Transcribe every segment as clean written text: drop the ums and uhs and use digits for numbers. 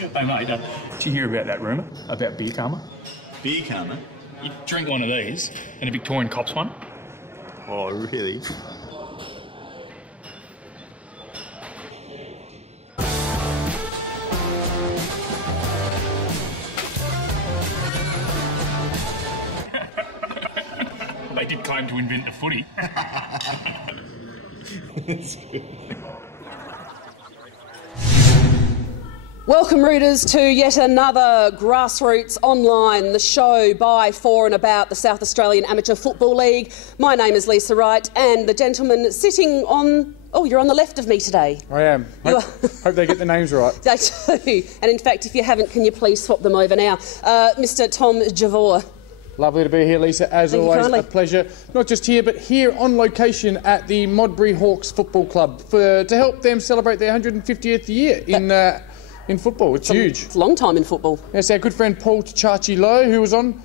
Hey mate, did you hear about that rumour about beer karma? Beer karma? You drink one of these and a Victorian cops one. Oh, really? They did claim to invent the footy. That's good. Welcome, readers, to yet another Grassroots Online, the show by, for and about the South Australian Amateur Football League. My name is Lisa Wright, and the gentleman sitting on... Oh, you're on the left of me today. I am. Hope they get the names right. They do. And in fact, if you haven't, can you please swap them over now? Mr Tom Javor. Lovely to be here, Lisa. As always, a pleasure. Not just here, but here on location at the Modbury Hawks Football Club to help them celebrate their 150th year in football. It's huge. It's a long time in football. Yes, our good friend Paul Chachi-Low, who was on,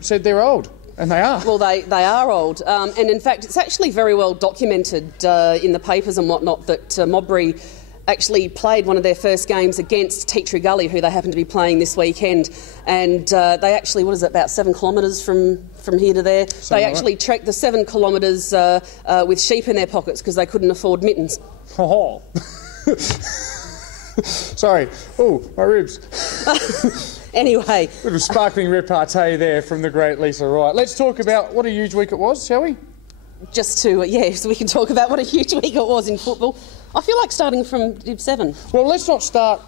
said they're old. And they are. Well, they are old. And in fact, it's actually very well documented in the papers and whatnot that Modbury actually played one of their first games against Teatree Gully, who they happen to be playing this weekend. And they actually, what is it, about 7 kilometres from here to there? They actually trekked the 7 kilometres with sheep in their pockets because they couldn't afford mittens. Oh. Sorry. Oh, my ribs. Anyway. Little sparkling repartee there from the great Lisa Wright. Let's talk about what a huge week it was, shall we? Just to, so we can talk about what a huge week it was in football. I feel like starting from Div 7. Well, let's start.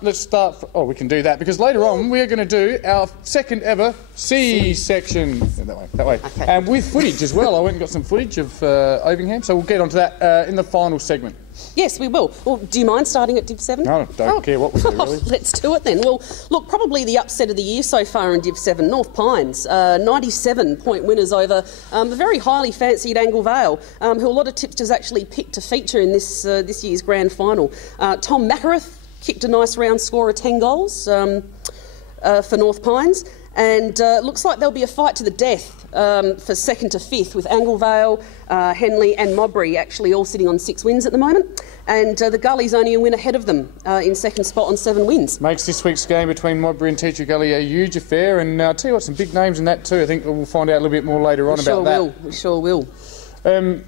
Oh, we can do that, because later on we are going to do our second ever C section. That way. Okay. And with footage as well. I went and got some footage of Ovingham, so we'll get onto that in the final segment. Yes, we will. Well, do you mind starting at Div 7? No, don't care what we do, really. Let's do it then. Well, look, probably the upset of the year so far in Div 7, North Pines, 97-point winners over the very highly fancied Angle Vale, who a lot of tipsters actually picked to feature in this year's grand final. Tom Macareth kicked a nice round score of 10 goals for North Pines, and looks like there'll be a fight to the death for second to fifth, with Angle Vale, Henley and Modbury actually all sitting on 6 wins at the moment, and the Gully's only a win ahead of them in second spot on 7 wins. Makes this week's game between Modbury and Teatree Gully a huge affair, and I'll tell you what, some big names in that too. I think we'll find out a little bit more later on about that. We sure will.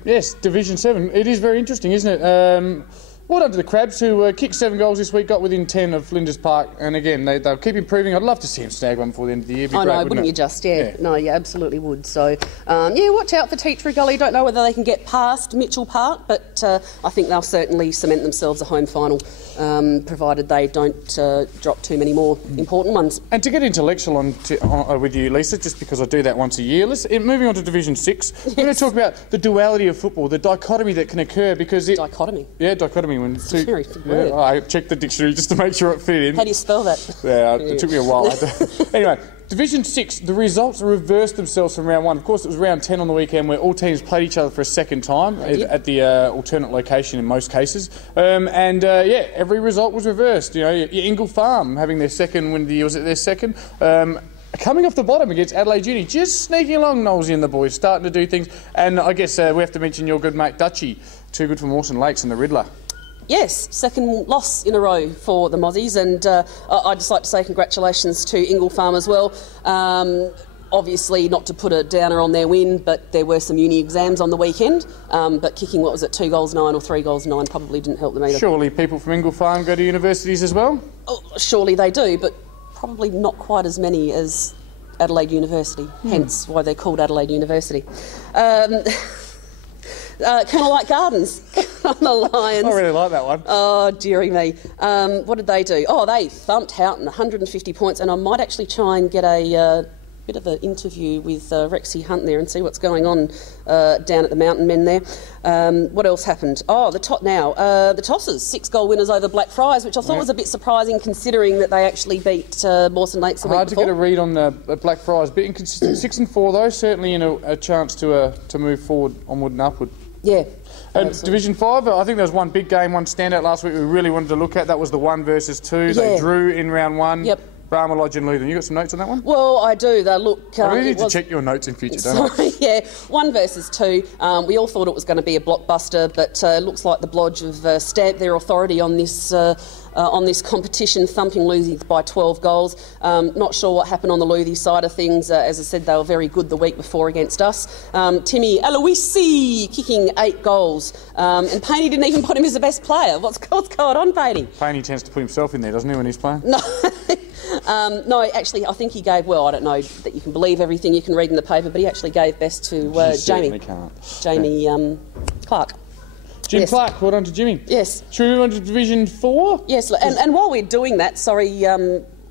Yes, Division 7. It is very interesting, isn't it? Well done to the Crabs, who kicked 7 goals this week, got within 10 of Flinders Park, and again, they'll keep improving. I'd love to see them snag one before the end of the year. I know, wouldn't you just? Yeah. No, you absolutely would. So, watch out for Teatree Gully. Don't know whether they can get past Mitchell Park, but I think they'll certainly cement themselves a home final, provided they don't drop too many more important ones. And to get intellectual with you, Lisa, just because I do that once a year, moving on to Division 6, yes. We're going to talk about the duality of football, the dichotomy that can occur, because Dichotomy? Yeah, dichotomy. It's a very good word. I checked the dictionary just to make sure it fit in. How do you spell that? Yeah, it took me a while. Anyway, Division 6, the results reversed themselves from round 1. Of course, it was round 10 on the weekend where all teams played each other for a second time at the alternate location in most cases. Every result was reversed. You know, your Ingle Farm having their second win of the year, was it their second? Coming off the bottom against Adelaide Uni, just sneaking along, Knowlesy and the boys, starting to do things. And I guess we have to mention your good mate Dutchy, too good for Mawson Lakes and the Riddler. Yes, second loss in a row for the Mozzies, and I'd just like to say congratulations to Ingle Farm as well. Obviously, not to put a downer on their win, but there were some uni exams on the weekend. But kicking, 2 goals 9 or 3 goals 9 probably didn't help them either. Surely people from Ingle Farm go to universities as well? Oh, surely they do, but probably not quite as many as Adelaide University, hence why they're called Adelaide University. Colonel Light Gardens on the Lions. I really like that one. Oh, dearie me. What did they do? Oh, they thumped Houghton 150 points, and I might actually try and get a bit of an interview with Rexy Hunt there and see what's going on down at the Mountain Men there. What else happened? Oh, the Tossers, 6-goal winners over Blackfriars, which I thought was a bit surprising considering that they actually beat Mawson Lakes the week before. Hard to get a read on the Blackfriars. Bit inconsistent. 6-4 though, certainly in a chance to move forward, onward and upward. Yeah. And Division 5, I think there was one big game, one standout last week we really wanted to look at. That was the 1 versus 2. They drew in round 1. Yep. Brahma Lodge and Lutheran. You got some notes on that one? Well, I do. I really need to check your notes in future, don't I? Yeah, 1 versus 2. We all thought it was going to be a blockbuster, but it looks like the Blodge have stamped their authority on this on this competition, thumping Luthie's by 12 goals. Not sure what happened on the Luthie side of things. As I said, they were very good the week before against us. Timmy Aloisi kicking 8 goals. And Painey didn't even put him as the best player. What's going on, Painey? Painey tends to put himself in there, doesn't he, when he's playing? No. No, actually, I think he gave, well, I don't know that you can believe everything you can read in the paper, but he actually gave best to Jamie. Jamie Clark. Jim Clark, well done to Jimmy. Yes. Should we move on to Division 4? Yes, and while we're doing that, sorry,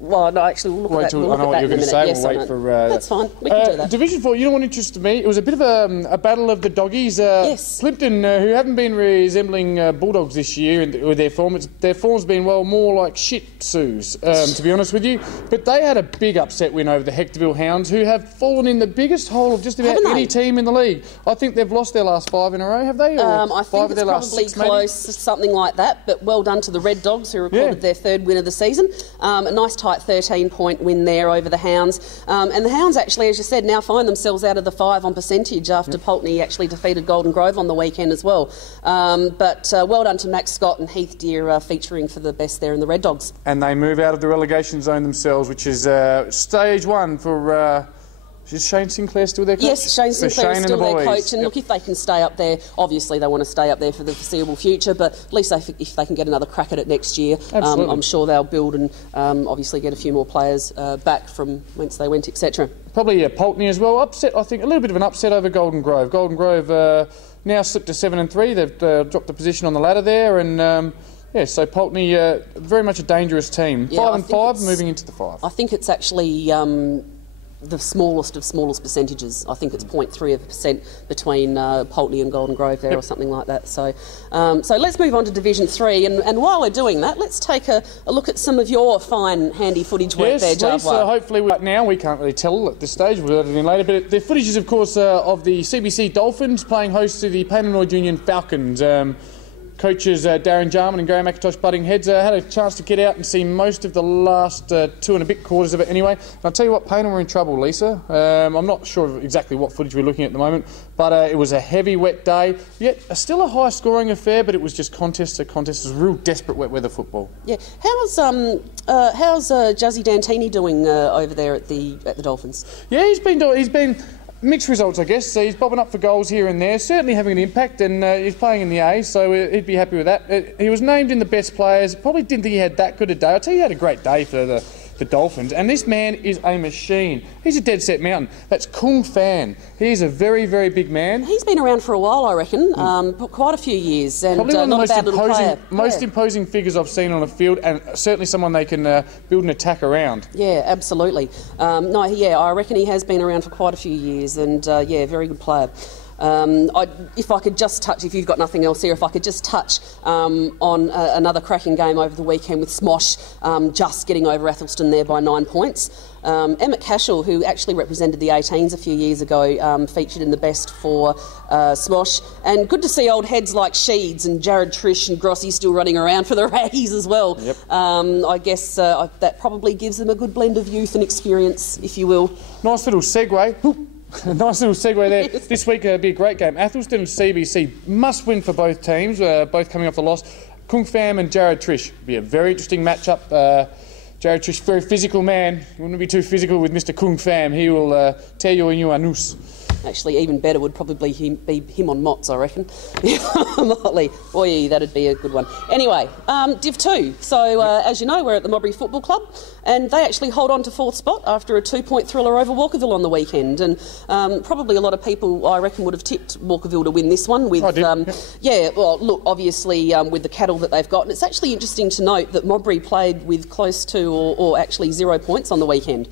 well, no, actually, we'll look at that. I know what you're going to say. Yes, we'll wait for... that's fine. We can do that. Division 4, you know what interested me? It was a bit of a battle of the doggies. Yes. Plimpton, who haven't been resembling Bulldogs this year with their form, their form's been, well, more like shit sues, to be honest with you. But they had a big upset win over the Hectorville Hounds, who have fallen in the biggest hole of just about any team in the league. I think they've lost their last 5 in a row, have they? Or I think it's probably close, something like that. But well done to the Red Dogs, who recorded their 3rd win of the season. A nice tight 13-point win there over the Hounds. And the Hounds actually, as you said, now find themselves out of the 5 on percentage after Pulteney actually defeated Golden Grove on the weekend as well. But well done to Max Scott and Heath Deer featuring for the best there in the Red Dogs. And they move out of the relegation zone themselves, which is stage 1 for... is Shane Sinclair still their coach? Yes, Shane Sinclair is still their coach. And look, if they can stay up there, obviously they want to stay up there for the foreseeable future, but at least if they can get another crack at it next year, I'm sure they'll build and obviously get a few more players back from whence they went, etc. Probably Pulteney as well. Upset, I think, a little bit of an upset over Golden Grove. Golden Grove now slipped to 7-3. They've dropped a position on the ladder there, and so Pulteney, very much a dangerous team. 5-5, moving into the 5. I think it's actually the smallest of smallest percentages. I think it's 0.3% between Pulteney and Golden Grove there, or something like that. So let's move on to Division 3, and while we're doing that, let's take a look at some of your fine, handy footage work there, Jarve. Yes, hopefully now we can't really tell at this stage, we'll do it in later, but the footage is, of course, of the CBC Dolphins playing host to the Pananoid Union Falcons. Coaches Darren Jarman and Graham McIntosh butting heads. Had a chance to get out and see most of the last 2 and a bit quarters of it anyway. And I'll tell you what, Payne, we're in trouble, Lisa. I'm not sure of exactly what footage we're looking at the moment, but it was a heavy, wet day. Yet still a high-scoring affair, but it was just contest to contest. It was real desperate wet weather football. Yeah. How's Juzzy Dantini doing over there at the Dolphins? Yeah, he's been mixed results, I guess. So he's bobbing up for goals here and there, certainly having an impact, and he's playing in the A, so he'd be happy with that. He was named in the best players. Probably didn't think he had that good a day. I'll tell you, he had a great day for the Dolphins, and this man is a machine. He's a dead set mountain. That's Kung Fan. He's a very, very big man. He's been around for a while, I reckon, quite a few years, and probably one of the most imposing figures I've seen on a field, and certainly someone they can build an attack around. Yeah, absolutely. I reckon he has been around for quite a few years, and very good player. If I could just touch, if you've got nothing else here, if I could just touch on another cracking game over the weekend with Smosh just getting over Athelston there by 9 points. Emmett Cashel, who actually represented the 18s a few years ago, featured in the best for Smosh. And good to see old heads like Sheeds and Jared Trish and Grossi still running around for the Raggies as well. Yep. I guess that probably gives them a good blend of youth and experience, if you will. Nice little segue. Nice little segue there. This week will be a great game. Athelston and CBC must win for both teams, both coming off the loss. Kung Pham and Jared Trish. Be a very interesting matchup. Jared Trish, very physical man. You wouldn't be too physical with Mr. Kung Pham. He will tear you in your anus. Actually, even better would probably be him on Mott's, I reckon. Motley. Boy, that'd be a good one. Anyway, Div 2. So, as you know, we're at the Modbury Football Club, and they actually hold on to 4th spot after a 2-point thriller over Walkerville on the weekend. And probably a lot of people, I reckon, would have tipped Walkerville to win this one. With, obviously, with the cattle that they've got. And it's actually interesting to note that Modbury played with close to or actually 0 points on the weekend.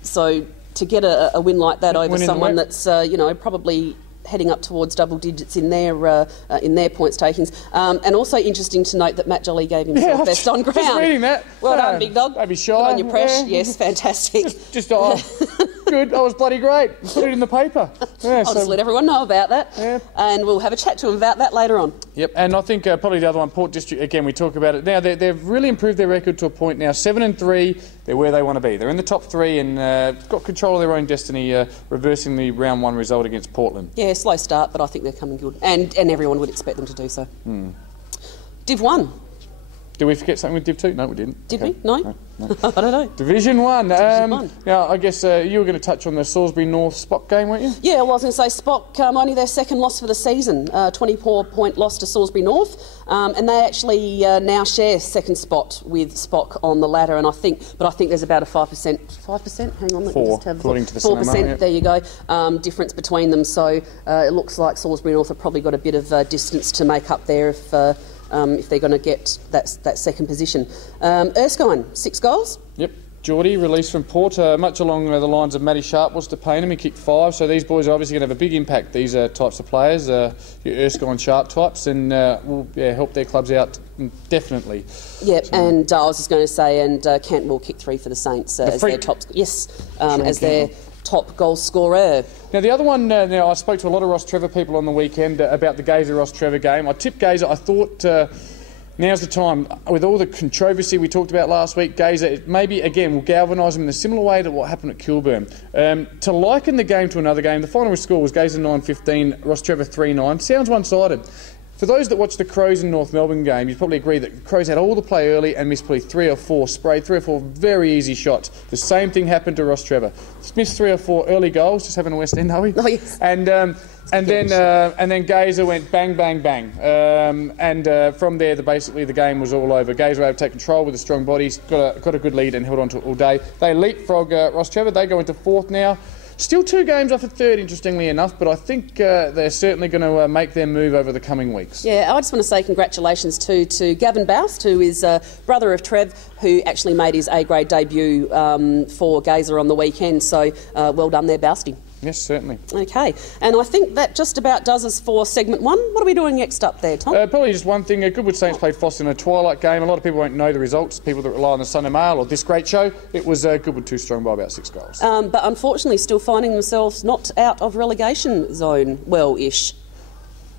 So to get a win like that over someone that's, probably heading up towards double digits in their points takings. And also interesting to note that Matt Jolly gave himself best on ground. Just reading that. Well done, big dog. Don't be shy. Good on your press. Yes, fantastic. Good. That was bloody great. Put it in the paper. Yeah, I'll just let everyone know about that. Yeah. And we'll have a chat to him about that later on. Yep. And I think probably the other one, Port District, again, we talk about it now. They've really improved their record to a point now. 7-3. They're where they want to be. They're in the top 3 and got control of their own destiny, reversing the round 1 result against Portland. Yeah, slow start, but I think they're coming good. And everyone would expect them to do so. Div 1. Did we forget something with Div 2? No, we didn't. Did we? No? I don't know. Division 1. Division 1. Now, I guess you were going to touch on the Salisbury North Spock game, weren't you? Yeah, well, I was going to say Spock, only their second loss for the season, 24-point loss to Salisbury North, and they actually now share second spot with Spock on the ladder, and I think there's about a 5%, hang on, let me just have according to the 4%, cinema, there you go, difference between them, so it looks like Salisbury North have probably got a bit of distance to make up there if they're going to get that second position. Erskine, 6 goals. Yep. Geordie, released from Port, much along the lines of Matty Sharp was to Paynham. He kicked 5, so these boys are obviously going to have a big impact, these types of players, your Erskine Sharp types, and will help their clubs out definitely. Yep, so, and I was just going to say, and Canton will kick 3 for the Saints as their top... Yes, as their top goal scorer. Now, the other one, I spoke to a lot of Ross Trevor people on the weekend about the Gazer-Ross Trevor game. I tipped Gazer. I thought now's the time, with all the controversy we talked about last week, Gazer, maybe, again, will galvanise them in a similar way to what happened at Kilburn. To liken the game to another game, the final score was Gazer 9-15, Ross Trevor 3-9. Sounds one-sided. For those that watched the Crows in North Melbourne game, you'd probably agree that the Crows had all the play early and missed probably 3 or 4, sprayed 3 or 4 very easy shots. The same thing happened to Ross Trevor. Missed 3 or 4 early goals, just having a West End, are we? Oh, yes. And then Gazer went bang, bang, bang. From there, basically the game was all over. Gazer were able to take control with a strong body, got a good lead and held on to it all day. They leapfrog Ross Trevor. They go into 4th now. Still 2 games off of 3rd, interestingly enough, but I think they're certainly going to make their move over the coming weeks. Yeah, I just want to say congratulations to Gavin Boust, who is brother of Trev, who actually made his A-grade debut for Gazer on the weekend. So well done there, Bousty. Yes, certainly. Okay, and I think that just about does us for segment 1. What are we doing next up there, Tom? Probably just one thing. Goodwood Saints played Foss in a twilight game. A lot of people won't know the results. People that rely on the Sunday Mail or this great show, it was Goodwood too strong by about 6 goals. But unfortunately still finding themselves not out of relegation zone, well-ish.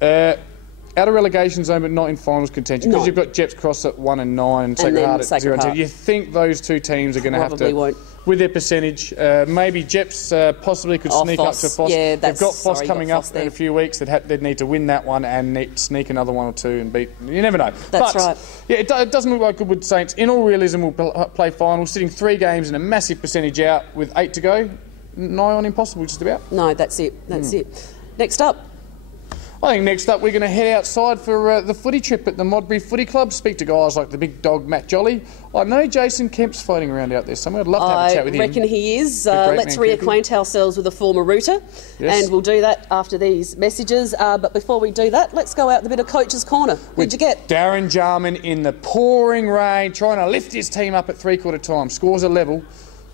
Out of relegation zone, but not in finals contention, because you've got Jeps Cross at 1 and 9 and Sacred Heart at 0 and 2. You think those 2 teams are going to have to, won't. with their percentage, maybe Jeps possibly could sneak Foss. up to Foss. Yeah, they've got Foss coming up in a few weeks. They'd need to win that one and sneak another 1 or 2 and beat. You never know. That's right. Yeah, it doesn't look like Goodwood Saints, in all realism, will play finals, sitting 3 games and a massive percentage out with 8 to go. Nigh on impossible, just about. No, that's it. That's it. Next up. I think next up we're going to head outside for the footy trip at the Modbury Footy Club. Speak to guys like the big dog Matt Jolly. I know Jason Kemp's floating around out there somewhere. I'd love to have a chat with him. I reckon he is. Let's reacquaint ourselves with a former rooter, and we'll do that after these messages. But before we do that, let's go out the bit of Coach's Corner. Who'd you get? Darren Jarman in the pouring rain, trying to lift his team up at 3/4 time. Scores a level.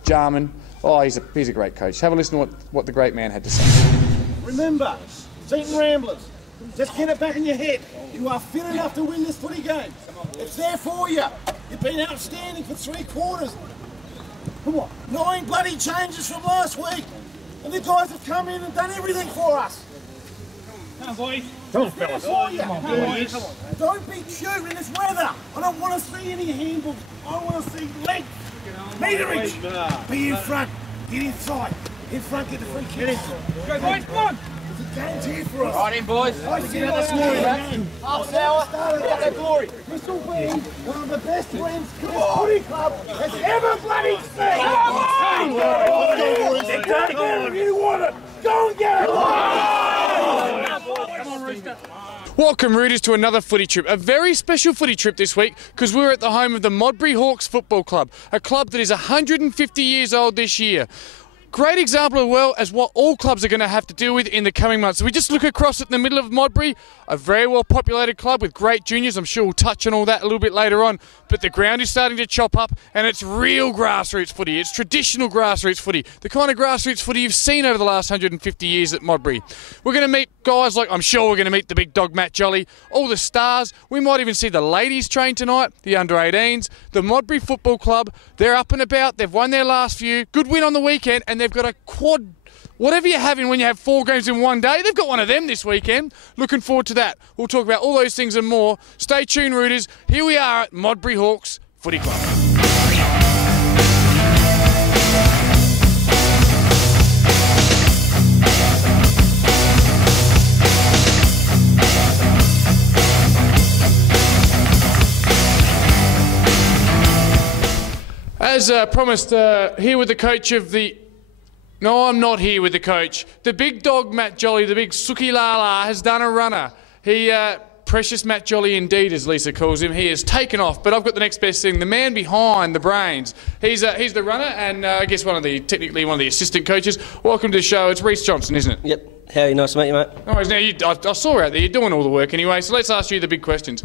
Jarman. Oh, he's a great coach. Have a listen to what the great man had to say. Remember, Seaton Ramblers, just get it back in your head. You are fit enough to win this footy game. It's there for you. You've been outstanding for 3 quarters. Come on, 9 bloody changes from last week. And the guys have come in and done everything for us. Come on, boys. Come on, fellas. Come on, boys. Don't be cute in this weather. I don't want to see any handballs. I want to see length. Meterage. Be in front. Get inside. In front, get the free kick. Go, boys, come on. The game's here for us. Right in, boys. I see it this morning. Half hour. Get that glory. This will be one of the best wins this footy club has ever bloody seen. Come on! Take it if you want it. Go and get it. Come on, Rooster. Welcome, Rooters, to another footy trip. A very special footy trip this week because we're at the home of the Modbury Hawks Football Club, a club that is 150 years old this year. Great example as well as what all clubs are going to have to deal with in the coming months. So we just look across at the middle of Modbury, a very well populated club with great juniors. I'm sure we'll touch on all that a little bit later on. But the ground is starting to chop up and it's real grassroots footy. It's traditional grassroots footy. The kind of grassroots footy you've seen over the last 150 years at Modbury. We're going to meet guys like, I'm sure we're going to meet the big dog Matt Jolly, all the stars. We might even see the ladies train tonight, the under-18s, the Modbury Football Club. They're up and about. They've won their last few. Good win on the weekend and they've got a quad, whatever you're having when you have 4 games in one day. They've got one of them this weekend. Looking forward to that. We'll talk about all those things and more. Stay tuned, Rooters. Here we are at Modbury Hawks Footy Club. As promised, here with the coach of the... No, I'm not here with the coach. The big dog, Matt Jolly, the big Suki Lala, has done a runner. He, precious Matt Jolly indeed, as Lisa calls him, he has taken off. But I've got the next best thing, the man behind the brains. He's the runner and I guess technically one of the assistant coaches. Welcome to the show. It's Reece Johnson, isn't it? Yep. How are you? Nice to meet you, mate. No worries. Now, I saw you out there. You're doing all the work anyway, so let's ask you the big questions.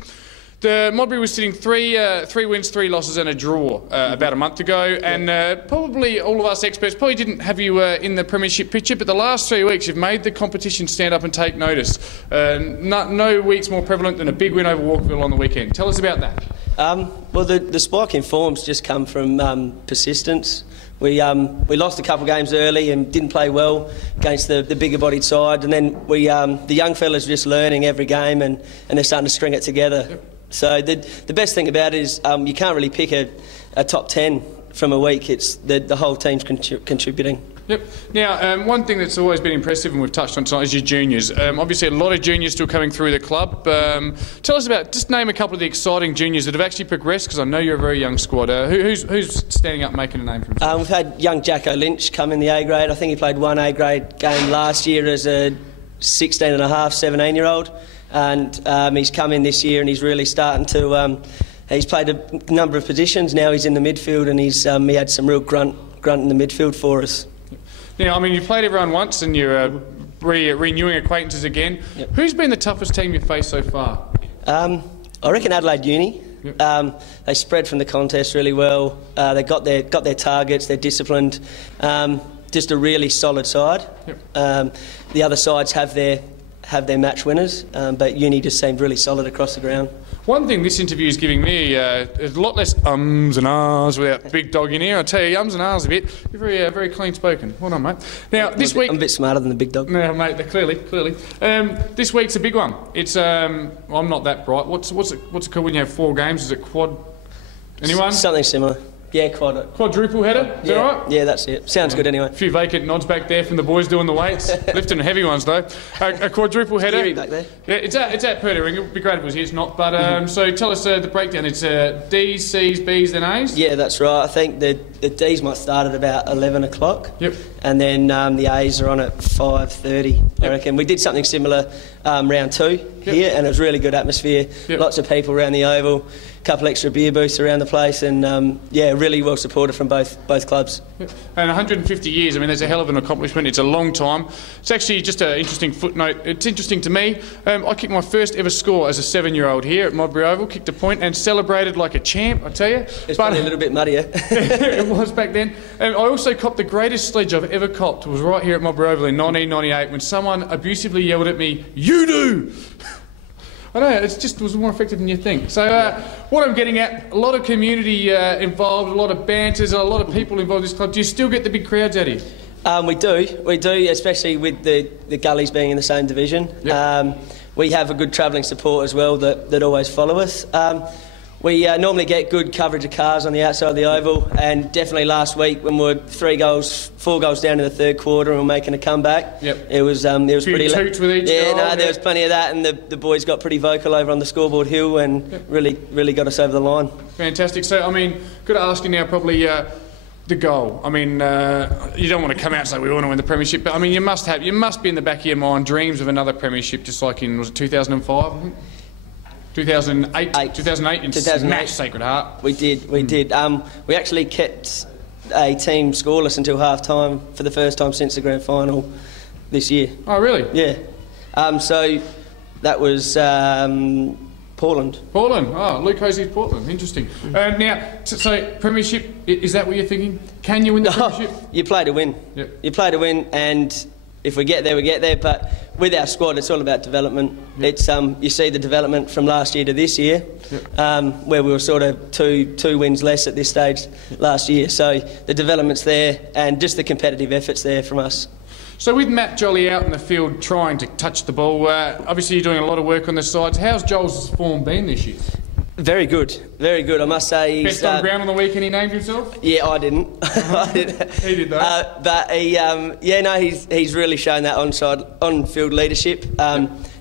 The Modbury was sitting three wins, 3 losses and a draw about a month ago, and probably all of us experts probably didn't have you in the premiership picture, but the last 3 weeks you've made the competition stand up and take notice. No week's more prevalent than a big win over Walkerville on the weekend. Tell us about that. Well, the spike in form's just come from persistence. We lost a couple of games early and didn't play well against the bigger-bodied side, and then the young fellas are just learning every game and they're starting to string it together. Yep. So the best thing about it is you can't really pick a top 10 from a week. It's the whole team's contributing. Yep. Now, one thing that's always been impressive, and we've touched on tonight, is your juniors. Obviously, a lot of juniors still coming through the club. Tell us just name a couple of the exciting juniors that have actually progressed, because I know you're a very young squad. Who's standing up making a name for himself? We've had young Jacko Lynch come in the A grade. I think he played one A grade game last year as a 16 and a half, 17-year-old. And he's come in this year and he's really starting to... he's played a number of positions. Now he's in the midfield and he had some real grunt in the midfield for us. Now, I mean, you've played everyone once and you're renewing acquaintances again. Yep. Who's been the toughest team you've faced so far? I reckon Adelaide Uni. Yep. They spread from the contest really well. They got their targets. They're disciplined. Just a really solid side. Yep. The other sides have their match winners, but Uni just seemed really solid across the ground. One thing this interview is giving me is a lot less ums and ahs without big dog in here. I tell you, ums and ahs a bit. You're very clean spoken. Well done, mate. Now this week I'm a bit smarter than the big dog. No, mate. Clearly. This week's a big one. It's well, I'm not that bright. What's it called when you have 4 games? Is it quad? Anyone? Something similar. Yeah, quadruple header. Is that right? Yeah, that's it. Sounds good anyway. A few vacant nods back there from the boys doing the weights, lifting heavy ones though. A quadruple header. Theory back there. Yeah, it's at Purdyring. It would be great if it was here. It's not. But so tell us the breakdown. It's D's, C's, B's, then A's. Yeah, that's right. I think the D's might start at about 11 o'clock. Yep. And then the A's are on at 5:30. I reckon we did something similar round 2 here, and it was really good atmosphere. Yep. Lots of people around the oval. Couple extra beer booths around the place, and yeah, really well supported from both clubs. Yep. And 150 years, I mean, that's a hell of an accomplishment. It's a long time. It's actually just an interesting footnote. It's interesting to me. I kicked my first ever score as a 7-year-old here at Modbury Oval, kicked a point and celebrated like a champ, I tell you. It's probably a little bit muddier. It was back then. I also copped the greatest sledge I've ever copped. It was right here at Modbury Oval in 1998 when someone abusively yelled at me, "You do!" I know, it was more effective than you think. So what I'm getting at, a lot of community involved, a lot of banters, a lot of people involved in this club. Do you still get the big crowds out here? We do, especially with the gullies being in the same division. Yep. We have a good travelling support as well that always follow us. We normally get good coverage of cars on the outside of the oval, and definitely last week when we were 4 goals down in the third quarter and we're making a comeback. Yep. It was pretty toots with each goal. There was plenty of that, and the boys got pretty vocal over on the scoreboard hill and really got us over the line. Fantastic. So I mean, got to ask you now probably the goal. I mean, you don't want to come out and say we want to win the premiership, but I mean you must be in the back of your mind dreams of another premiership, just like in 2005. I think? 2008 in smash Sacred Heart. We did. We actually kept a team scoreless until half-time for the first time since the grand final this year. Oh, really? Yeah. So that was Portland. Oh, Luke Hosey's Portland. Interesting. Now, so premiership, is that what you're thinking? Can you win the premiership? You play to win. Yep. You play to win, and if we get there, we get there. But with our squad, it's all about development. Yep. It's you see the development from last year to this year, where we were sort of two wins less at this stage last year. So the development's there, and just the competitive effort's there from us. So with Matt Jolly out in the field trying to touch the ball, obviously you're doing a lot of work on the sides. How's Joel's form been this year? Very good, I must say. Best on ground on the weekend he named himself? Yeah, I didn't. He did though. But he's really shown that on-field leadership.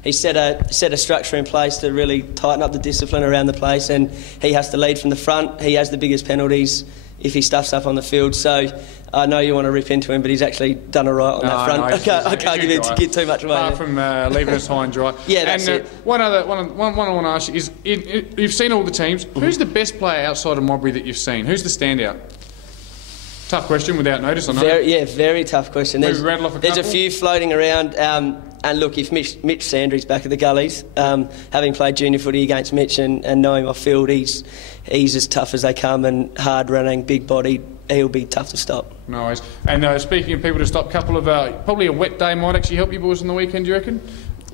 He set a structure in place to really tighten up the discipline around the place, and he has to lead from the front. He has the biggest penalties. if he stuffs up on the field. So I know you want to rip into him, but he's actually done all right on that front. No, I can't give too much away. Apart from leaving us high and dry. Yeah, that's it. One I want to ask you is, you've seen all the teams. Who's the best player outside of Modbury that you've seen? Who's the standout? Tough question without notice, I know. Very tough question. Maybe rattle off a there's a couple? few floating around. And look, if Mitch Sandry's back at the gullies, having played junior footy against Mitch and knowing off field, he's as tough as they come and hard running, big bodied. He'll be tough to stop. No worries. And speaking of people to stop, couple of probably a wet day might actually help you boys on the weekend. Do you reckon?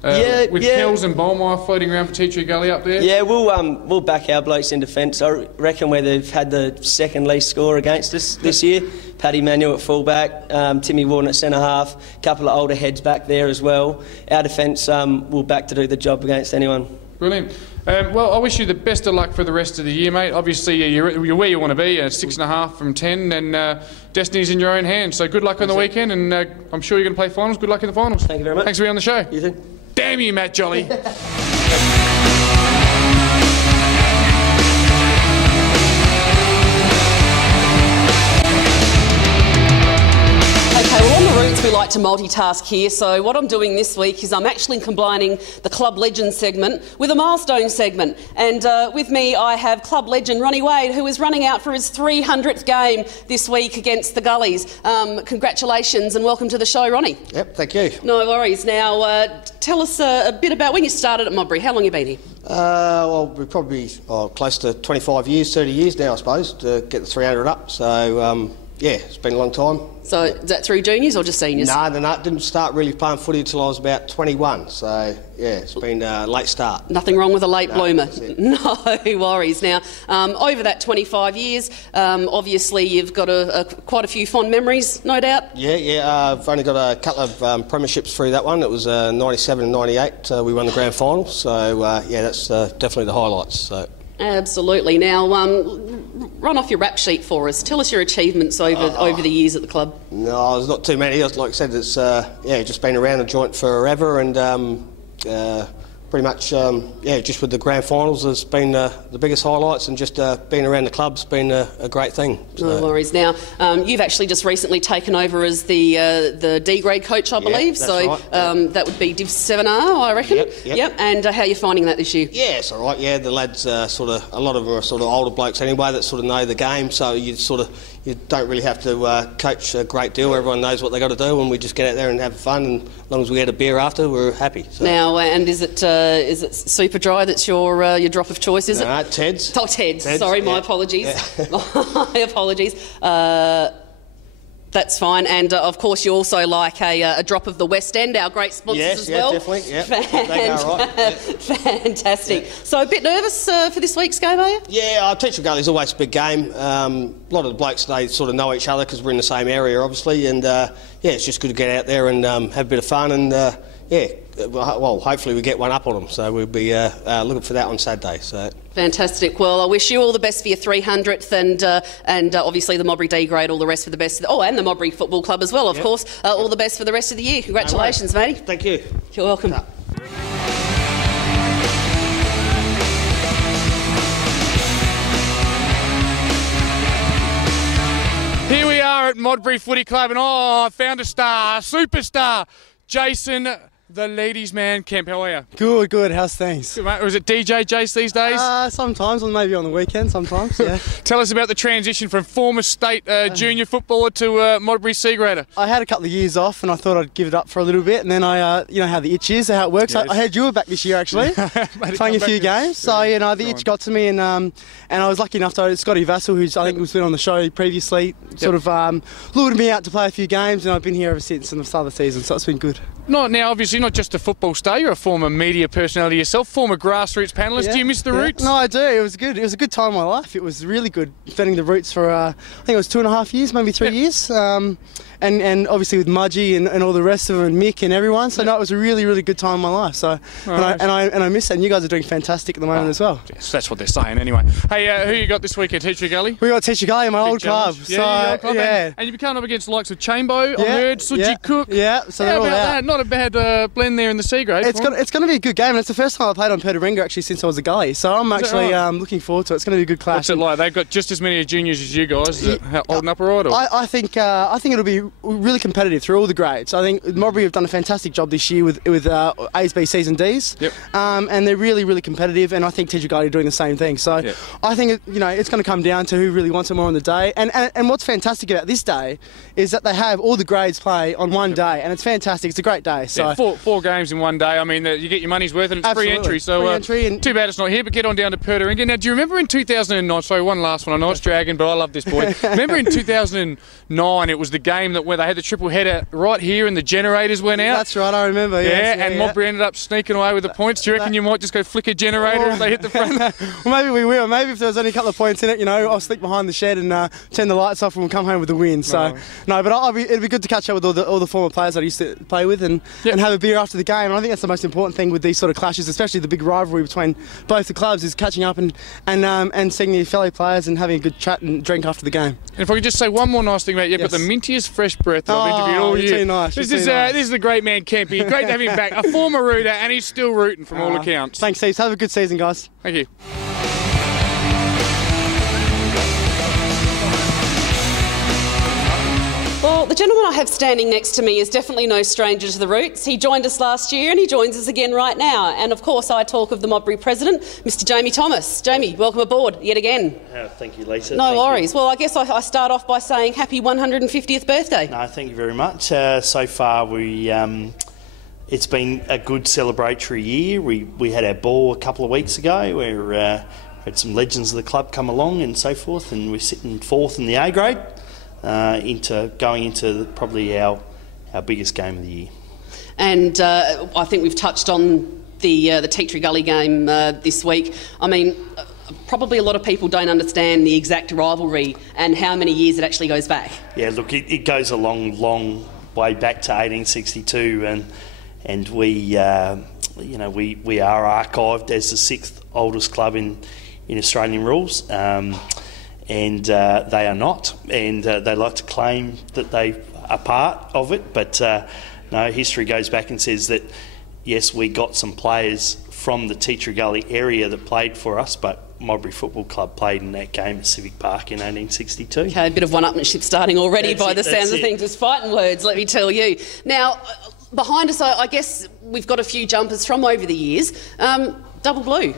With Kells and Bolmire floating around for Teacher Gully up there. Yeah, we'll back our blokes in defence. I reckon where they've had the second least score against us this year. Paddy Manuel at fullback, Timmy Warden at centre half, a couple of older heads back there as well. Our defence will back to do the job against anyone. Brilliant. Well, I wish you the best of luck for the rest of the year, mate. Obviously, you're where you want to be, 6.5 from 10, and destiny's in your own hands. So good luck on the weekend, and I'm sure you're going to play finals. Good luck in the finals. Thank you very much. Thanks for being on the show. You too. Damn you, Matt Jolly. We like to multitask here, so what I'm doing this week is I'm actually combining the Club Legend segment with a milestones segment. And with me I have Club Legend Ronnie Wade, who is running out for his 300th game this week against the Gullies. Congratulations and welcome to the show, Ronnie. Yep, thank you. No worries. Now, tell us a bit about when you started at Modbury. How long have you been here? Well, we're probably close to 25 years, 30 years now, I suppose, to get the 300 up. So, yeah, it's been a long time. So is that through juniors or just seniors? No, didn't start really playing footy until I was about 21. So, yeah, it's been a late start. Nothing wrong with a late bloomer. That's it. No worries. Now, over that 25 years, obviously you've got quite a few fond memories, no doubt? Yeah, I've only got a couple of premierships through that one. It was 97 and 98, we won the grand final. So, yeah, that's definitely the highlights. So. Absolutely. Now, run off your rap sheet for us. Tell us your achievements over the years at the club. No, there's not too many. Like I said, it's just been around the joint forever, and pretty much just with the grand finals has been the biggest highlights, and just being around the club's been a great thing. So. No worries. Now, you've actually just recently taken over as the D grade coach, I believe. That's so right. that would be Div 7R, I reckon. Yep. And how are you finding that this year? Yeah, it's all right. Yeah, the lads a lot of them are sort of older blokes anyway that sort of know the game, so you don't really have to coach a great deal. Everyone knows what they got to do, and we just get out there and have fun. And as long as we get a beer after, we're happy. So. Now, and is it Super Dry that's your drop of choice? Is it? No, Ted's. Oh, Ted's. Sorry, my apologies. Yeah. My apologies. That's fine, and of course you also like a drop of the West End, our great sponsors as well. Yes, definitely. Yeah, they go right. Yeah. Fantastic. Yeah. So a bit nervous for this week's game, are you? Yeah, Teacher Gully's always a big game. A lot of the blokes, they sort of know each other because we're in the same area, obviously, and it's just good to get out there and have a bit of fun, and well, hopefully we get one up on them. So we'll be looking for that on Saturday. So. Fantastic. Well, I wish you all the best for your 300th, and obviously the Modbury D grade, all the rest for the best. And the Modbury Football Club as well, of course. All the best for the rest of the year. Congratulations, matey. Thank you. You're welcome. Here we are at Modbury Footy Club, and I found a star, superstar, Jason, the ladies' man. Kemp, how are you? Good. How's things? Good, mate. Or is it DJ Jace these days? Sometimes, or maybe on the weekend. Sometimes, yeah. Tell us about the transition from former state junior footballer to Modbury C grader. I had a couple of years off, and I thought I'd give it up for a little bit, and then I, you know how the itch is, how it works. Yes. I heard you were back this year actually, playing a few games. So the itch got to me, and I was lucky enough to Scotty Vassell, who's I think was been on the show previously, sort of lured me out to play a few games, and I've been here ever since in the start of the season. So it's been good. Obviously not just a football star, you're a former media personality yourself, former grassroots panellist. Yeah, Do you miss the roots? No, I do. It was good. It was a good time in my life. It was really good defending the roots for, I think it was 2.5 years, maybe 3 years. And obviously with Mudgy and all the rest of them, and Mick and everyone. So no, it was a really, really good time in my life. So and I miss it. And you guys are doing fantastic at the moment as well. Yes, that's what they're saying anyway. Hey, who you got this week at Teacher Gully? We got Teacher Gully, my old club. Yeah, your old club. And you come up against the likes of Chambo, I heard, Suji Cook. Yeah, so they're all out. not a bad blend there in the C grade. It's going to be a good game, and it's the first time I played on Pertaringa actually since I was a gully. So I'm actually looking forward to it. It's going to be a good clash. What's it like? They've got just as many juniors as you guys. Is it holding up all right? Or? I think it'll be really competitive through all the grades. I think Modbury have done a fantastic job this year with A's, B, C's and D's. Yep. And they're really, really competitive, and I think Teacher Guide are doing the same thing. So I think it's going to come down to who really wants it more on the day. And what's fantastic about this day is that they have all the grades play on one day, and it's fantastic. It's a great day. So four games in one day. I mean, you get your money's worth, and it's free entry. So free entry and too bad it's not here. But get on down to Pertaringa. Now, do you remember in 2009? Sorry, one last one. I know it's dragging, but I love this boy. Remember in 2009, it was the game where they had the triple header right here, and the generators went out. That's right. I remember. And Modbury ended up sneaking away with the points. Do you reckon you might just go flick a generator if they hit the front? Well, maybe we will. Maybe if there was only a couple of points in it, I'll sneak behind the shed and turn the lights off, and we'll come home with the win. So no, but it'll be good to catch up with all the former players I used to play with and have a beer after the game. And I think that's the most important thing with these sort of clashes, especially the big rivalry between both the clubs, is catching up and seeing your fellow players and having a good chat and drink after the game. And if I could just say one more nice thing about you, you've got the mintiest fresh breath that I've interviewed all year. Too nice. This is the great man Kempy. Great to have him back. A former rooter, and he's still rooting from all accounts. Thanks, Steve. Have a good season, guys. Thank you. Well, the gentleman I have standing next to me is definitely no stranger to the roots. He joined us last year and he joins us again right now. And of course, I talk of the Modbury president, Mr. Jamie Thomas. Jamie, welcome aboard yet again. Thank you, Lisa. No worries. Well, I guess I start off by saying happy 150th birthday. No, thank you very much. So far, it's been a good celebratory year. We had our ball a couple of weeks ago where we had some legends of the club come along and so forth, and we're sitting fourth in the A grade. Going into probably our biggest game of the year. And I think we've touched on the Teacher Gully game this week. I mean, probably a lot of people don't understand the exact rivalry and how many years it actually goes back. Yeah, look, it goes a long way back to 1862, and we are archived as the sixth oldest club in Australian rules. And they are not, and they like to claim that they are part of it, but no, history goes back and says that yes, we got some players from the Teacher Gully area that played for us, but Modbury Football Club played in that game at Civic Park in 1862. Okay, a bit of one-upmanship starting already by the sounds of things. Just fighting words, let me tell you. Now, behind us, I guess we've got a few jumpers from over the years. Double blue.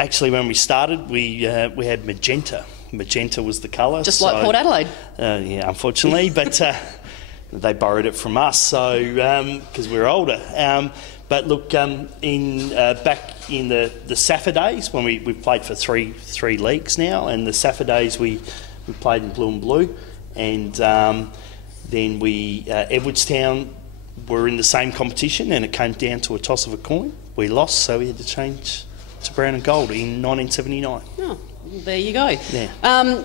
Actually, when we started, we had magenta. Magenta was the colour. Just like Port Adelaide. Yeah, unfortunately, but they borrowed it from us, so because we're older. But look, back in the Saafl days, when we've played for three leagues now, and the Saafl days we played in blue and blue, and then Edwardstown were in the same competition, and it came down to a toss of a coin. We lost, so we had to change to brown and gold in 1979. Oh, there you go. Yeah.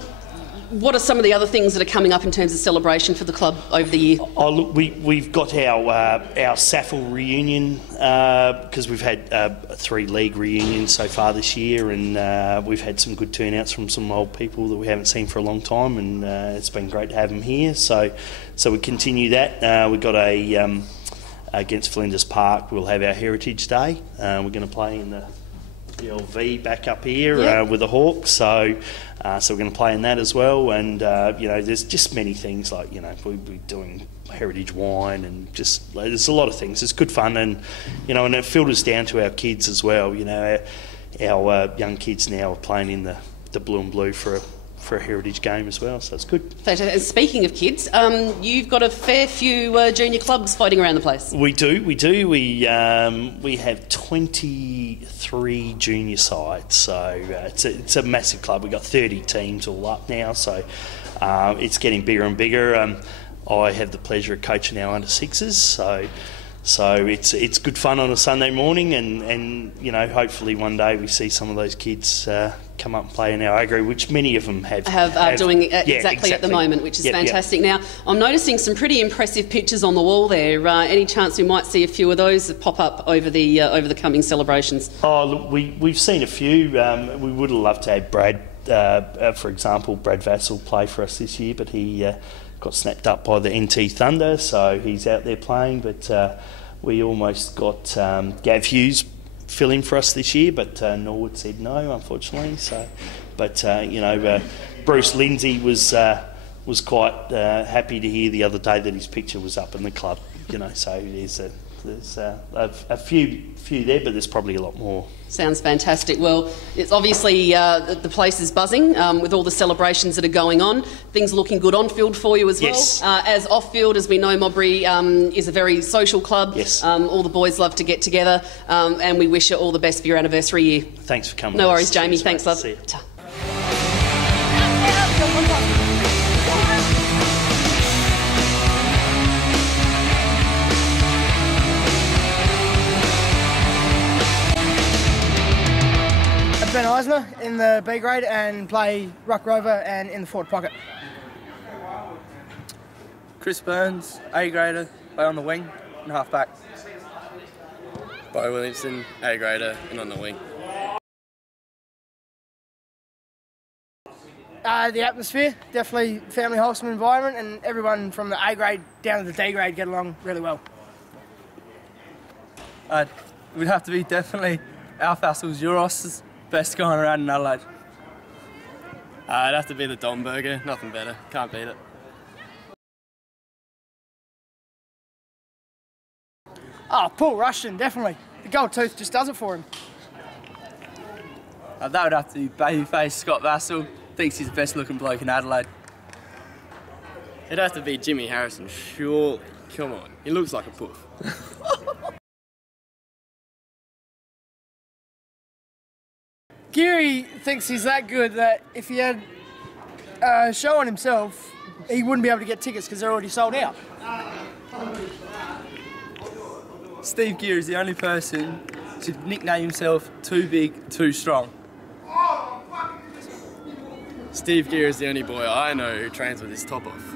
What are some of the other things that are coming up in terms of celebration for the club over the year? Oh, look, we've got our Saafl reunion because we've had 3 league reunions so far this year, and we've had some good turnouts from some old people that we haven't seen for a long time, and it's been great to have them here. So we continue that. We've got against Flinders Park, we'll have our Heritage Day. We're going to play in the LV back up here with the Hawks, so we're going to play in that as well. And there's just many things like we're doing heritage wine, and just there's a lot of things. It's good fun, and and it filters down to our kids as well. Our young kids now are playing in the blue and blue for a heritage game as well, so it's good. Speaking of kids, you've got a fair few junior clubs fighting around the place. We do. We have 23 junior sides, so it's a massive club. We've got 30 teams all up now, so it's getting bigger and bigger. I have the pleasure of coaching our under sixes, so it's good fun on a Sunday morning, and hopefully one day we see some of those kids come up and play in our A grade, which many of them have doing exactly at the moment, which is fantastic. Now, I'm noticing some pretty impressive pictures on the wall there. Any chance we might see a few of those pop up over the coming celebrations? Oh, look, we've seen a few. We would have loved to have Brad, for example, Brad Vassell play for us this year, but he got snapped up by the NT Thunder, so he's out there playing. But we almost got Gav Hughes filling for us this year, but Norwood said no, unfortunately. So, but you know, Bruce Lindsay was quite happy to hear the other day that his picture was up in the club. You know, so there's a few there, but there's probably a lot more. Sounds fantastic. Well, it's obviously the place is buzzing with all the celebrations that are going on. Things are looking good on field for you as well. Yes. As off field, as we know, Modbury is a very social club. Yes. All the boys love to get together, and we wish you all the best for your anniversary year. Thanks for coming. No worries, Jamie. Thanks, love. See you. Ta. Ben Eisner in the B grade and play ruck rover and in the forward pocket. Chris Burns, A grader, play on the wing and half back. Bo Williamson, A grader and on the wing. The atmosphere, definitely family wholesome environment, and everyone from the A grade down to the D grade get along really well. It would have to be definitely our Saafl Grassroots. Best going around in Adelaide. It'd have to be the Dom Burger, nothing better, can't beat it. Oh, Paul Rushton, definitely. The gold tooth just does it for him. That would have to be babyface Scott Vassell. Thinks he's the best looking bloke in Adelaide. It'd have to be Jimmy Harrison, surely. Come on, he looks like a poof. Geary thinks he's that good that if he had a show on himself, he wouldn't be able to get tickets because they're already sold out. Steve Gear is the only person to nickname himself Too Big, Too Strong. Steve Gear is the only boy I know who trains with his top off.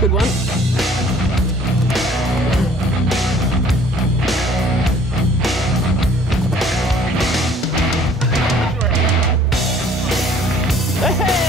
Good one. Hey!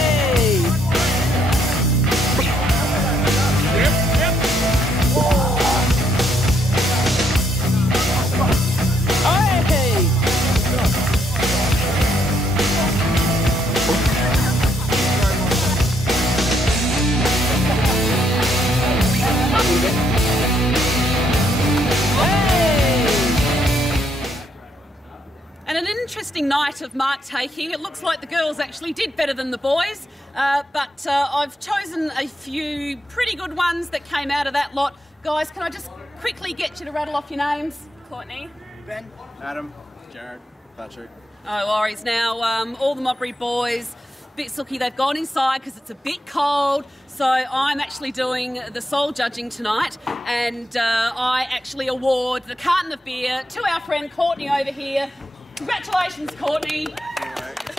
And an interesting night of mark taking. It looks like the girls actually did better than the boys, but I've chosen a few pretty good ones that came out of that lot. Guys, can I just quickly get you to rattle off your names? Courtney. Ben. Adam, Jared, Patrick. No worries. Now, all the Modbury boys, bit sooky, they've gone inside because it's a bit cold, so I'm actually doing the sole judging tonight, and I actually award the carton of beer to our friend Courtney over here. Congratulations, Courtney.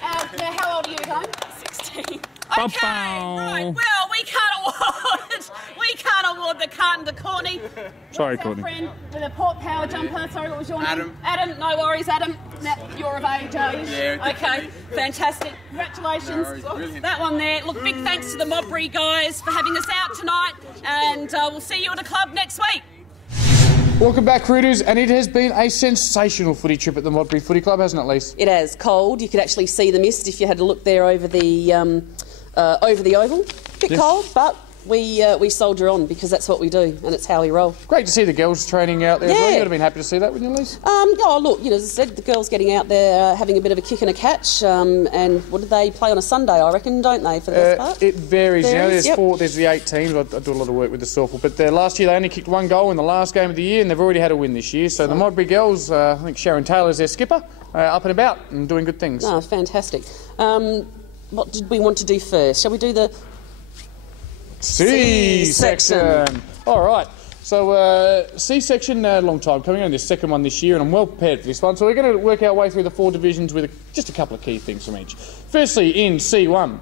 How old are you at home? 16. Okay, right. Well, we can't award the carton to Courtney. Sorry, Our Courtney. friend with a Port Power jumper. Sorry, what was your Adam. name? Adam. No worries, Adam. Now, you're of age, are you? Yeah, Okay, fantastic. Congratulations. No worries, brilliant. That one there. Look, big thanks to the Modbury guys for having us out tonight, and we'll see you at the club next week. Welcome back, Rooters, and it has been a sensational footy trip at the Modbury Footy Club, hasn't it, Lise? It has. Cold. You could actually see the mist if you had to look there over the oval. Bit cold, but we soldier on because that's what we do, and it's how we roll. Great to see the girls training out there as well. Yeah. You would have been happy to see that, wouldn't you, Lise? Oh, look, as I said, the girls getting out there having a bit of a kick and a catch, and what do they play on a Sunday, I reckon, don't they, for the most part? It varies. You know, there's Yep. there's the 8 teams. I do a lot of work with the Saafl, but last year they only kicked 1 goal in the last game of the year, and they've already had a win this year. So the Modbury girls, I think Sharon Taylor's their skipper, up and about and doing good things. Oh, fantastic. What did we want to do first? Shall we do the C section. All right. So C-section, long time coming on, this second one this year, and I'm well prepared for this one. So we're going to work our way through the 4 divisions with just a couple of key things from each. Firstly, in C1,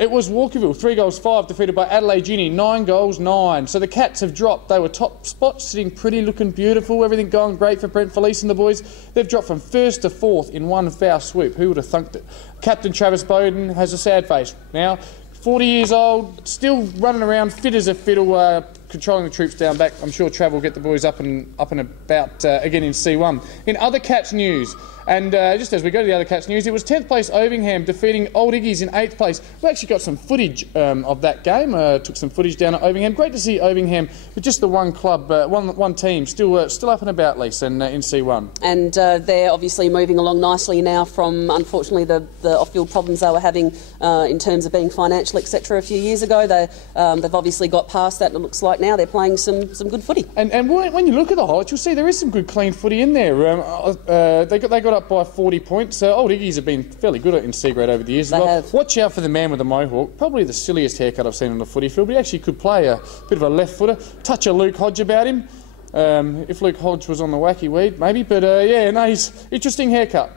it was Walkerville, 3 goals 5, defeated by Adelaide Uni, 9 goals 9. So the Cats have dropped. They were top spot, sitting pretty, looking beautiful, everything going great for Brent Felice and the boys. They've dropped from 1st to 4th in one foul swoop. Who would have thunked it? Captain Travis Bowden has a sad face now. 40 years old, still running around, fit as a fiddle, controlling the troops down back. I'm sure Trav will get the boys up and about again in C1. In other Cats news, and just as we go to the other Cats news, it was 10th place Ovingham defeating Old Iggy's in 8th place. We actually got some footage of that game, took some footage down at Ovingham. Great to see Ovingham with just the one club, one team, still up and about, Lisa, and in C1. And they're obviously moving along nicely now from, unfortunately, the off-field problems they were having in terms of being financial, etc. a few years ago. They've obviously got past that, and it looks like now they're playing some good footy. And when you look at the highlights, you'll see there is some good clean footy in there. They got up by 40 points. Old Iggy's have been fairly good in C grade over the years. Watch out for the man with the mohawk. Probably the silliest haircut I've seen on the footy field, but he actually could play a bit of a left footer. Touch of Luke Hodge about him. If Luke Hodge was on the wacky weed, maybe. But yeah, no, he's interesting haircut.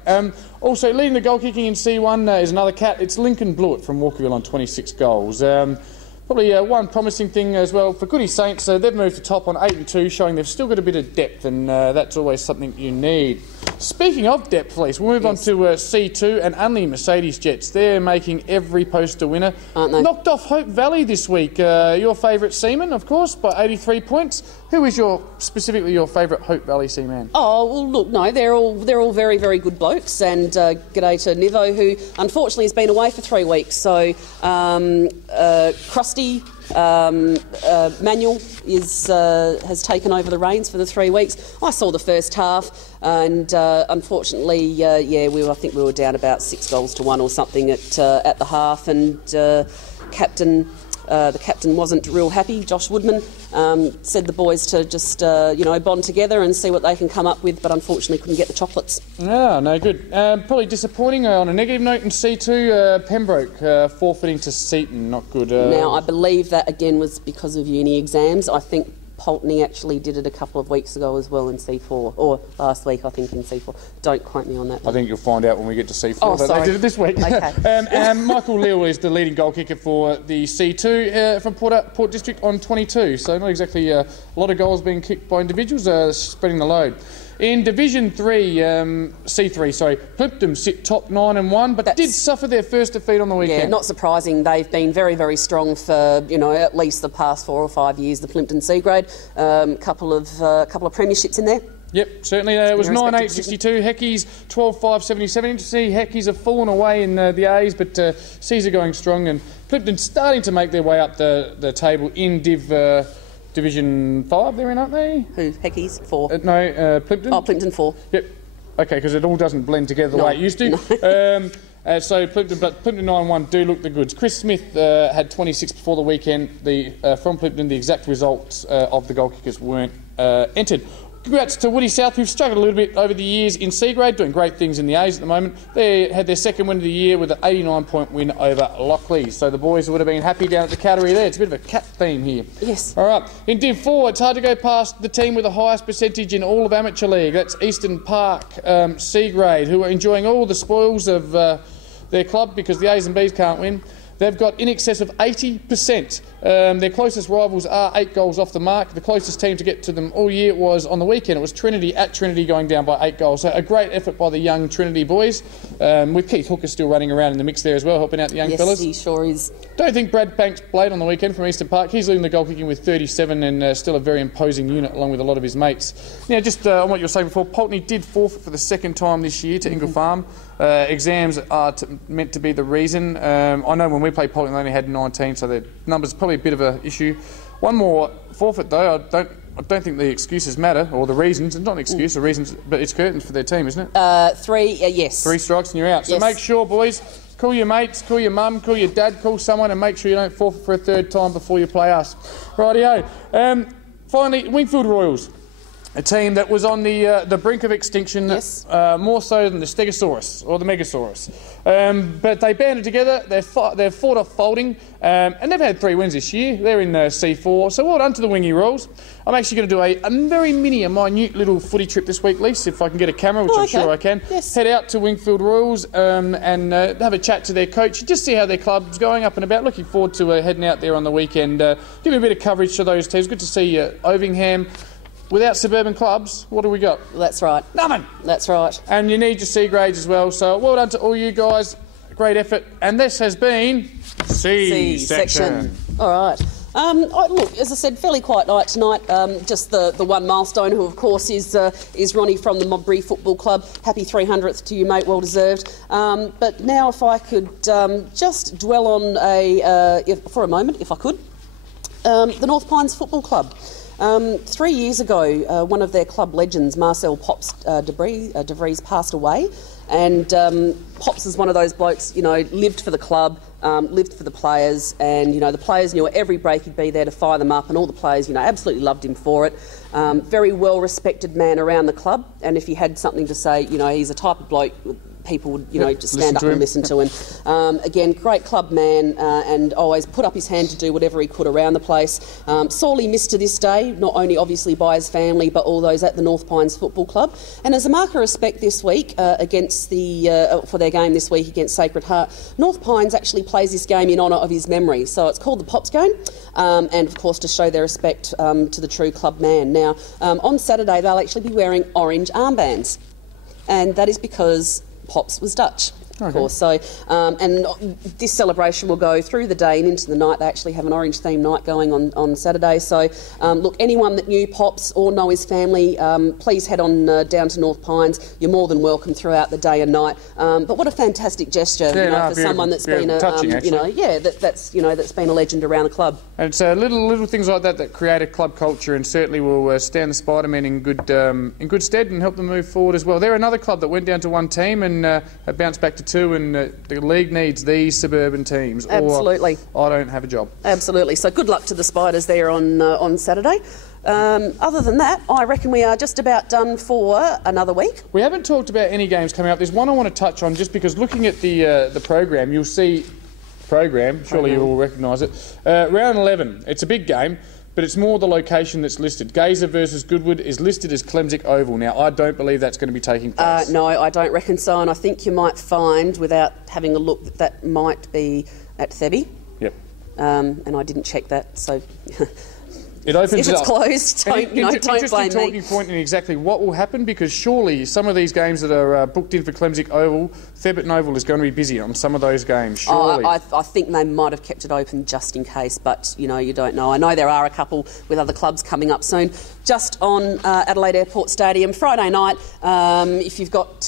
Also, leading the goal kicking in C1 is another Cat. It's Lincoln Blewett from Walkerville on 26 goals. Probably one promising thing as well for Goody Saints. They've moved to top on 8 and 2, showing they've still got a bit of depth, and that's always something you need. Speaking of depth, please, we'll move on to C2 and only Mercedes Jets. They're making every poster winner. Aren't they? Knocked off Hope Valley this week. Your favourite seaman, of course, by 83 points. Who is specifically your favourite Hope Valley seaman? Oh, well, look, no, they're all very, very good blokes. And g'day to Nivo, who unfortunately has been away for 3 weeks. So Krusty Manuel has taken over the reins for the 3 weeks. I saw the first half, and unfortunately, I think we were down about 6 goals to 1 or something at the half, and the captain wasn't real happy. Josh Woodman said the boys to just bond together and see what they can come up with, but unfortunately couldn't get the chocolates. Ah, no good. Probably disappointing. On a negative note in C2, Pembroke forfeiting to Seaton. Not good. Now, I believe that again was because of uni exams. I think Pulteney actually did it a couple of weeks ago as well in C4, or last week I think in C4. Don't quote me on that. I think you'll find out when we get to C4. Oh, sorry. They did it this week. Okay. Michael Leal is the leading goal kicker for the C2 from Port District on 22, so not exactly a lot of goals being kicked by individuals, spreading the load. In Division 3, C3, Plimpton sit top 9 and 1, but did suffer their first defeat on the weekend. Yeah, not surprising. They've been very, very strong for at least the past 4 or 5 years. The Plimpton C grade, couple of premierships in there. Yep, certainly. It was 9-8-62. Heckies 12-5-77. To see Heckies have fallen away in the A's, but C's are going strong, and Plimpton starting to make their way up the table in Division 5 they're in, aren't they? Who? Heckies? 4. Plimpton. Oh, Plimpton 4. Yep. Okay, because it all doesn't blend together the way it used to. No. So Plimpton 9-1 do look the goods. Chris Smith had 26 before the weekend. From Plimpton, the exact results of the goal kickers weren't entered. Congrats to Woody South, who've struggled a little bit over the years in C grade, doing great things in the A's at the moment. They had their second win of the year with an 89-point win over Lockley. So the boys would have been happy down at the Cattery there. It's a bit of a cat theme here. Yes. All right. In Div 4, it's hard to go past the team with the highest percentage in all of Amateur League. That's Eastern Park C grade, who are enjoying all the spoils of their club because the A's and B's can't win. They've got in excess of 80%. Their closest rivals are 8 goals off the mark. The closest team to get to them all year was on the weekend. It was Trinity at Trinity going down by 8 goals. So a great effort by the young Trinity boys, with Keith Hooker still running around in the mix there as well, helping out the young fellas. Yes, he sure is. Don't think Brad Banks played on the weekend from Eastern Park. He's leading the goal kicking with 37 and still a very imposing unit along with a lot of his mates. Now, just on what you were saying before, Pulteney did forfeit for the second time this year to Ingle Farm. Exams are meant to be the reason. I know when we played Pulteney they only had 19, so their numbers are probably a bit of an issue. One more forfeit though. I don't think the excuses matter, or the reasons. It's not an excuse, the reasons, but it's curtains for their team, isn't it? 3, yes. 3 strikes and you're out. So make sure, boys, call your mates, call your mum, call your dad, call someone, and make sure you don't forfeit for a third time before you play us. Rightio. Finally, Wingfield Royals. A team that was on the brink of extinction, Yes. More so than the Stegosaurus or the Megasaurus. But they banded together, they've fought off folding, and they've had 3 wins this year. They're in C4, so well done to the Wingy Rules. I'm actually going to do a very minute little footy trip this week, Lise, if I can get a camera, which I'm sure I can. Yes. Head out to Wingfield Rules and have a chat to their coach, just see how their club's going up and about. Looking forward to heading out there on the weekend, giving a bit of coverage to those teams. Good to see Ovingham. Without suburban clubs, what do we got? That's right. Nothing. That's right. And you need your C grades as well. So well done to all you guys. Great effort. And this has been C section. All right. Look, as I said, fairly quiet night tonight. Just the one milestone, who of course is Ronnie from the Modbury Football Club. Happy 300th to you, mate. Well deserved. But now, if I could just dwell on for a moment, if I could, the North Pines Football Club. 3 years ago, one of their club legends, Marcel Pops de Vries, passed away, and Pops is one of those blokes, lived for the club, lived for the players, and the players knew at every break he'd be there to fire them up, and all the players, absolutely loved him for it. Very well respected man around the club, and if he had something to say, he's a type of bloke people would, just stand up and listen to him. Again, great club man, and always put up his hand to do whatever he could around the place. Sorely missed to this day, not only obviously by his family, but all those at the North Pines Football Club. And as a marker of respect this week, for their game this week against Sacred Heart, North Pines actually plays this game in honour of his memory. So it's called the Pops game, and of course to show their respect to the true club man. Now, on Saturday they'll actually be wearing orange armbands, and that is because Pops was Dutch, of course. So, and this celebration will go through the day and into the night. They actually have an orange themed night going on Saturday. So, look, anyone that knew Pops or know his family, please head on down to North Pines. You're more than welcome throughout the day and night. But what a fantastic gesture, for someone that's been touching, that's been a legend around the club. And it's little things like that create a club culture, and certainly will stand the Spidermen in good stead and help them move forward as well. They're another club that went down to 1 team and have bounced back to 2, and the league needs these suburban teams. Absolutely. Or I don't have a job. Absolutely. So good luck to the Spiders there on Saturday. Other than that, I reckon we are just about done for another week. We haven't talked about any games coming up. There's one I want to touch on, just because looking at the program, you'll see surely you will recognise it. Round 11. It's a big game, but it's more the location that's listed. Gazer versus Goodwood is listed as Clemsick Oval. Now, I don't believe that's going to be taking place. No, I don't reckon so, and I think you might find, without having a look, that might be at Thebby. Yep. And I didn't check that, so... It opens if it's closed, don't blame me. Interesting talking point in exactly what will happen, because surely some of these games that are booked in for Clemsick Oval, Thebarton Oval is going to be busy on some of those games, surely. I think they might have kept it open just in case, but, you don't know. I know there are a couple with other clubs coming up soon. Just on Adelaide Airport Stadium, Friday night, if you've got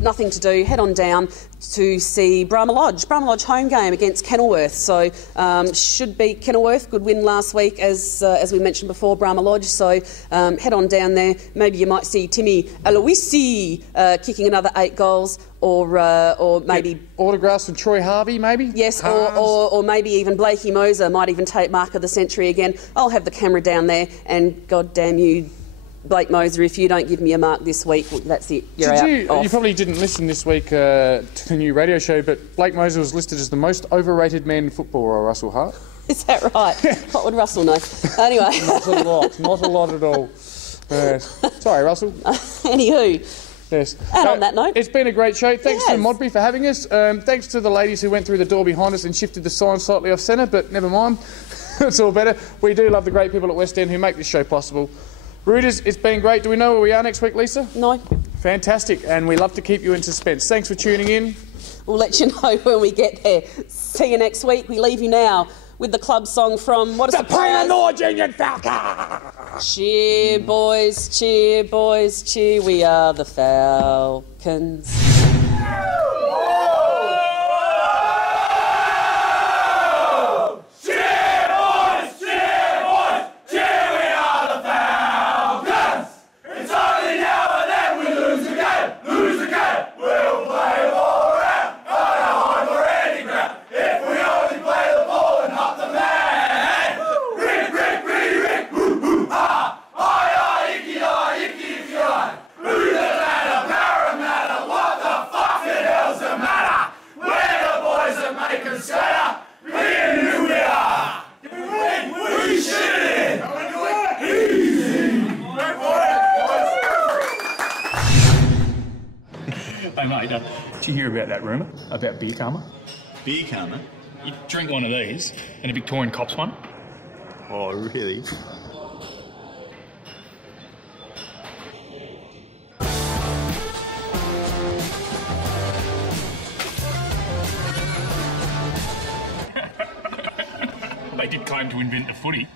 nothing to do, head on down to see Brahma Lodge home game against Kenilworth. So should beat Kenilworth. Good win last week, as we mentioned before, Brahma Lodge. So head on down there. Maybe you might see Timmy Aloisi kicking another 8 goals, or maybe autographs from Troy Harvey, maybe. Yes, or maybe even Blakey Moser might even take mark of the century again. I'll have the camera down there, and God damn you, Blake Moser, if you don't give me a mark this week, well, that's it. You're out. You probably didn't listen this week to the new radio show, but Blake Moser was listed as the most overrated man in football by Russell Hart. Is that right? What would Russell know? Anyway. Not a lot at all. Sorry, Russell. Anywho. Yes. And on that note, it's been a great show. Thanks to Modbury for having us. Thanks to the ladies who went through the door behind us and shifted the sign slightly off centre, but never mind. It's all better. We do love the great people at West End who make this show possible. Rooters, it's been great. Do we know where we are next week, Lisa? No. Fantastic, and we love to keep you in suspense. Thanks for tuning in. We'll let you know when we get there. See you next week. We leave you now with the club song from the Pioneer Union Falcons. Cheer, boys, cheer, boys, cheer. We are the Falcons. Aye, aye, icky, aye, icky. Hey mate, did you hear about that rumour about beer karma? Beer karma? You drink one of these and a Victorian cops one. Oh, really? They did claim to invent the footy.